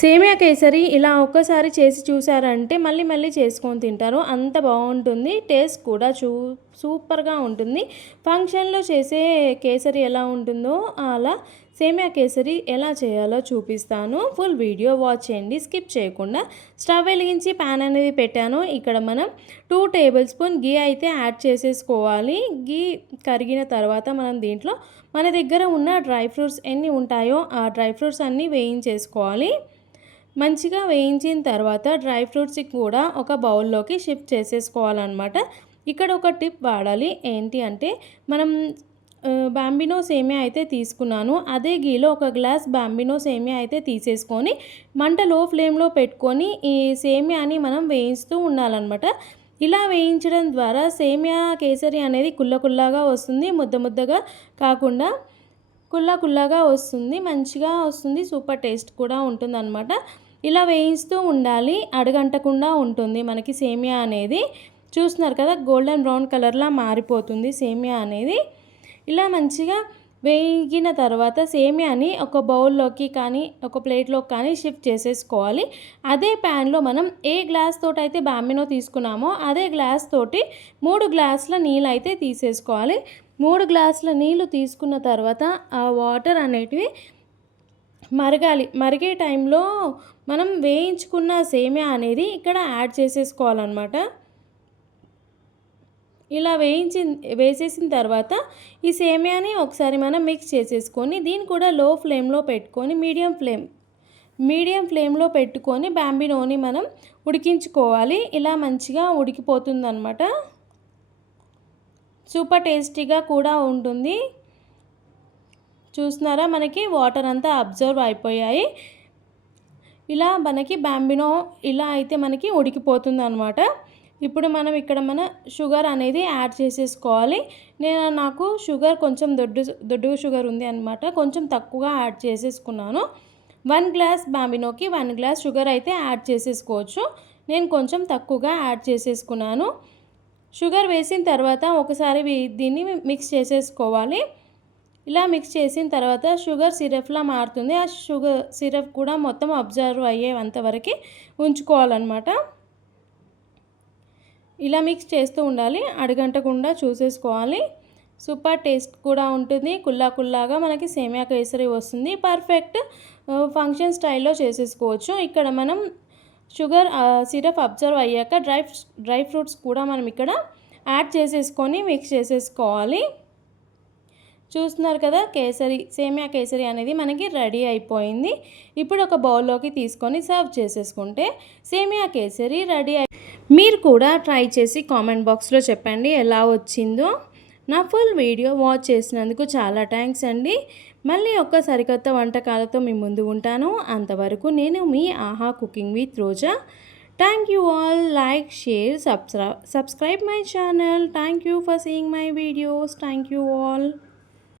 సేమియా కేసరి ఇలా ఒక్కసారి చేసి చూసారంటే మళ్ళీ మళ్ళీ చేసుకొని తింటారు. అంత బాగుంటుంది. టేస్ట్ కూడా సూపర్గా ఉంటుంది. ఫంక్షన్లో చేసే కేసరి ఎలా ఉంటుందో అలా సేమియా కేసరి ఎలా చేయాలో చూపిస్తాను. ఫుల్ వీడియో వాచ్ చేయండి స్కిప్ చేయకుండా. స్టవ్ వెలిగించి ప్యాన్ అనేది పెట్టాను. ఇక్కడ మనం 2 టేబుల్ స్పూన్ గీ అయితే యాడ్ చేసేసుకోవాలి. గీ కరిగిన తర్వాత మనం దీంట్లో మన దగ్గర ఉన్న డ్రై ఫ్రూట్స్ ఎన్ని ఉంటాయో ఆ డ్రై ఫ్రూట్స్ అన్నీ వేయించేసుకోవాలి. మంచిగా వేయించిన తర్వాత డ్రై ఫ్రూట్స్కి కూడా ఒక బౌల్లోకి షిఫ్ట్ చేసేసుకోవాలన్నమాట. ఇక్కడ ఒక టిప్ వాడాలి. ఏంటి అంటే మనం బాంబినో సేమియా అయితే తీసుకున్నాను. అదే గీలో ఒక గ్లాస్ బాంబినో సేమియా అయితే తీసేసుకొని మంట లో ఫ్లేమ్లో పెట్టుకొని ఈ సేమియాని మనం వేయిస్తూ ఉండాలన్నమాట. ఇలా వేయించడం ద్వారా సేమియా కేసరి అనేది కుల్లగా వస్తుంది. ముద్దగా కాకుండా కుల్లగా వస్తుంది. మంచిగా వస్తుంది. సూపర్ టేస్ట్ కూడా ఉంటుందన్నమాట. ఇలా వేయిస్తూ ఉండాలి. అడుగంటకుండా ఉంటుంది మనకి సేమియా అనేది. చూస్తున్నారు కదా గోల్డెన్ బ్రౌన్ కలర్లా మారిపోతుంది సేమియా అనేది. ఇలా మంచిగా వేగిన తర్వాత సేమియాని ఒక బౌల్లోకి కానీ ఒక ప్లేట్లోకి కానీ షిఫ్ట్ చేసేసుకోవాలి. అదే ప్యాన్లో మనం ఏ గ్లాస్ తోటి అయితే బాంబినో తీసుకున్నామో అదే గ్లాస్ తోటి 3 గ్లాసుల నీళ్ళు అయితే తీసేసుకోవాలి. 3 గ్లాసుల నీళ్ళు తీసుకున్న తర్వాత ఆ వాటర్ అనేటివి మరగాలి. మరిగే టైంలో మనం వేయించుకున్న సేమియా అనేది ఇక్కడ యాడ్ చేసేసుకోవాలన్నమాట. ఇలా వేసేసిన తర్వాత ఈ సేమియాని ఒకసారి మనం మిక్స్ చేసేసుకొని దీన్ని కూడా లో ఫ్లేమ్లో పెట్టుకొని మీడియం ఫ్లేమ్లో పెట్టుకొని బాంబినోని మనం ఉడికించుకోవాలి. ఇలా మంచిగా ఉడికిపోతుందన్నమాట. సూపర్ టేస్టీగా కూడా ఉంటుంది. చూస్తున్నారా మనకి వాటర్ అంతా అబ్జర్వ్ అయిపోయాయి. ఇలా మనకి బాంబినో ఇలా అయితే మనకి ఉడికిపోతుంది అనమాట. ఇప్పుడు మనం ఇక్కడ మన షుగర్ అనేది యాడ్ చేసేసుకోవాలి. నాకు షుగర్ కొంచెం దొడ్డు షుగర్ ఉంది అనమాట. కొంచెం తక్కువగా యాడ్ చేసేసుకున్నాను. 1 గ్లాస్ బాంబినోకి 1 గ్లాస్ షుగర్ అయితే యాడ్ చేసేసుకోవచ్చు. నేను కొంచెం తక్కువగా యాడ్ చేసేసుకున్నాను. షుగర్ వేసిన తర్వాత ఒకసారి దీన్ని మిక్స్ చేసేసుకోవాలి. ఇలా మిక్స్ చేసిన తర్వాత షుగర్ సిరప్లా మారుతుంది. ఆ షుగర్ సిరప్ కూడా మొత్తం అబ్జర్వ్ అయ్యేంతవరకు ఉంచుకోవాలన్నమాట. ఇలా మిక్స్ చేస్తూ ఉండాలి. అడుగంటకుండా చూసేసుకోవాలి. సూపర్ టేస్ట్ కూడా ఉంటుంది. కుల్లాగా మనకి సేమియా కేసరి వస్తుంది. పర్ఫెక్ట్ ఫంక్షన్ స్టైల్లో చేసేసుకోవచ్చు. ఇక్కడ మనం షుగర్ సిరప్ అబ్జర్వ్ అయ్యాక డ్రై ఫ్రూట్స్ కూడా మనం ఇక్కడ యాడ్ చేసేసుకొని మిక్స్ చేసేసుకోవాలి. చూస్తున్నారు కదా సేమియా కేసరి అనేది మనకి రెడీ అయిపోయింది. ఇప్పుడు ఒక బౌల్లోకి తీసుకొని సర్వ్ చేసేసుకుంటే సేమియా కేసరి రెడీ మీరు కూడా ట్రై చేసి కామెంట్ బాక్స్లో చెప్పండి ఎలా వచ్చిందో. నా ఫుల్ వీడియో వాచ్ చేసినందుకు చాలా థ్యాంక్స్ అండి. మళ్ళీ ఒక సరికొత్త వంటకాలతో మీ ముందు ఉంటాను. అంతవరకు నేను మీ ఆహా cooking with Roja. Thank you all. Like, share, subscribe my channel. Thank you for seeing my videos. Thank you all.